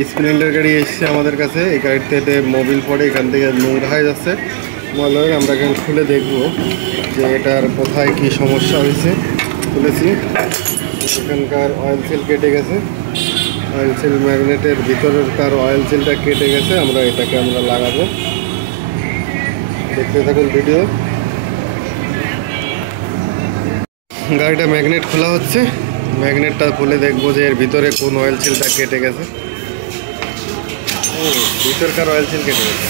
Splendor গাড়ি এসছে আমাদের কাছে। এই গাড়িতে মোবিল পড়ে, এখান থেকে নোংরা হয়ে যাচ্ছে। মনে হয় আমরা এখন খুলে দেখব যে এটার কোথায় কি সমস্যা হয়েছে। খুলেছি, এখানকার অয়েল সিল কেটে গেছে। অয়েল সিল ম্যাগনেটের ভিতরের তার অয়েল সিলটা কেটে গেছে। এটাকে আমরা লাগাবো, দেখতে থাকুন ভিডিও। গাড়িটা ম্যাগনেট খোলা হচ্ছে। ম্যাগনেটটা খুলে দেখবো যে এর ভিতরে কোন অয়েল সিলটা কেটে গেছে। ভিতরকার অয়েল সিল কেটে গেছে।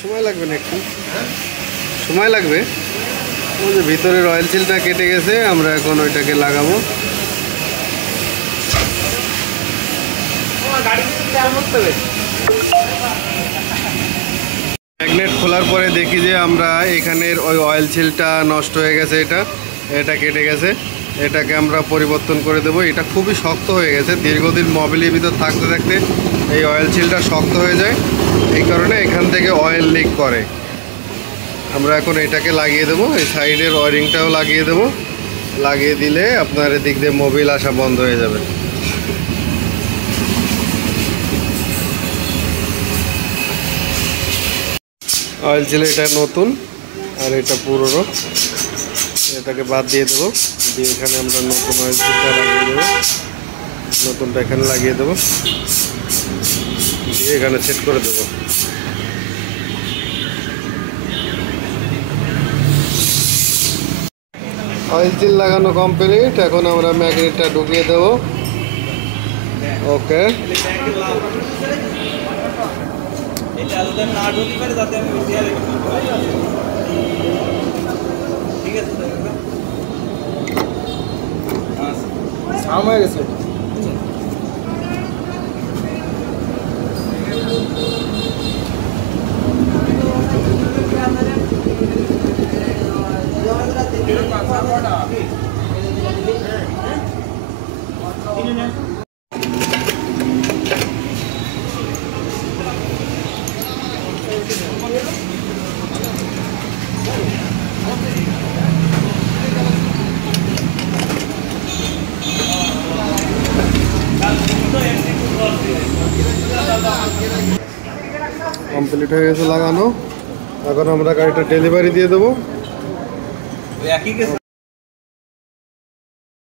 সময় লাগবে না, একটু সময় লাগবে। ওই যে ভিতরের অয়েল সিলটা কেটে গেছে, আমরা এখন ওইটাকে লাগাবো। ম্যাগনেট খোলার পরে দেখি যে আমরা এখানের ওই অয়েল সিলটা নষ্ট হয়ে গেছে, এটা কেটে গেছে। এটাকে আমরা পরিবর্তন করে দেবো। এটা খুবই শক্ত হয়ে গেছে, দীর্ঘদিন মোবিলের ভিতর থাকতে থাকতে এই অয়েল সিলটা শক্ত হয়ে যায়। এই কারণে এখান থেকে অয়েল লিক করে। আমরা এখন এটাকে লাগিয়ে দেবো, এই সাইডের ওয়ারিংটাও লাগিয়ে দেবো। লাগিয়ে দিলে আপনার এদিক দিয়ে মোবিল আসা বন্ধ হয়ে যাবে। অয়েল সিল এটা নতুন আর এটা পুরনো, এটাকে বাদ দিয়ে দেবো। দিয়ে এখানে আমরা নতুন অয়েল সিলটা লাগিয়ে দেবো। নতুনটা এখানে লাগিয়ে দেবো, দিয়ে এখানে সেট করে দেবো। অয়েল সিল লাগানো কমপ্লিট। এখন আমরা ম্যাগনেটটা ঢুকিয়ে দেবো। ওকে, হয়ে গেছে। কমপ্লিট হয়ে গেছে লাগানো। এখন আমরা গাড়িটা ডেলিভারি দিয়ে দেবো।